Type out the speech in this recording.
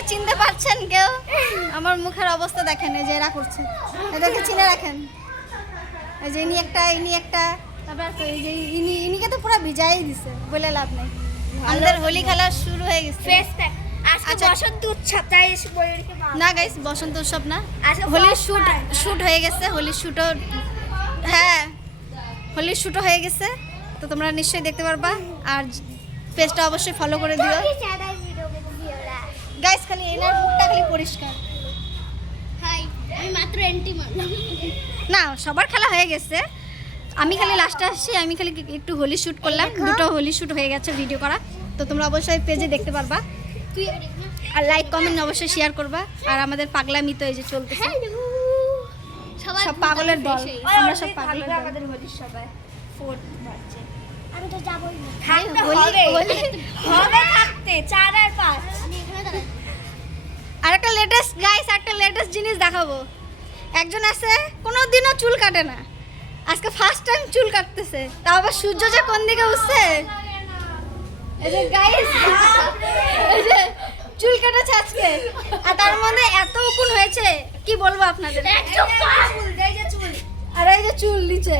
আমাকে চিনতে পারছেন কেউ? আমার মুখের অবস্থা দেখেন, এই যে এরা করছে, এদেরকে চিনে রাখেন। এই যে ইনি একটা, তারপর এই যে ইনিকে তো পুরো ভিজাই দিছে, বলে লাভ নাই। আমাদের হোলি খেলা শুরু হয়ে গেছে। আজকে বসন্ত উৎসব, তাই না গাইস, বসন্ত উৎসব না, হোলির শুট হয়ে গেছে। হোলির শুটও, হ্যাঁ হোলির শুটও হয়ে গেছে, তো তোমরা নিশ্চয়ই দেখতে পারবা। আর পেজটা অবশ্যই ফলো করে দিও গাইস। খালি এনার মুখটা খালি পরিষ্কার। হাই, আমি মাত্র এন্টি মারলাম। না, সবার খেলা হয়ে গেছে, আমি খালি লাস্টে আসছি। আমি খালি একটু হোলি শ্যুট করলাম, দুটো হোলি শ্যুট হয়ে গেছে ভিডিও করা। তো তোমরা অবশ্যই পেজে দেখতে পারবা। আর লাইক কমেন্ট অবশ্যই শেয়ার করবা। আর আমাদের পাগলামি তো এই যে চলতেছে, সব পাগলের দল, আমরা সব পাগলের দল। আমাদের হোলির সবাই ফোর্থ বাজছে, আমি তো যাবই না। হবে থাকতে 4 আর 5। আমি এখানে দাঁড়াই। আর একটা লেটেস্ট গাইস, একটা লেটেস্ট জিনিস দেখাবো। একজন আছে কোনোদিনও চুল কাটে না, আজকে ফার্স্ট টাইম চুল কাটতেছে, তাও আবার সূর্য যে কোন দিকে উঠছে। এই যে গাইস, এই যে চুল কাটেছে আজকে, আর তার মধ্যে এত উকুন হয়েছে কি বলবো আপনাদের। একদম চুল, এই যে চুল, আর এই যে চুল নিচে।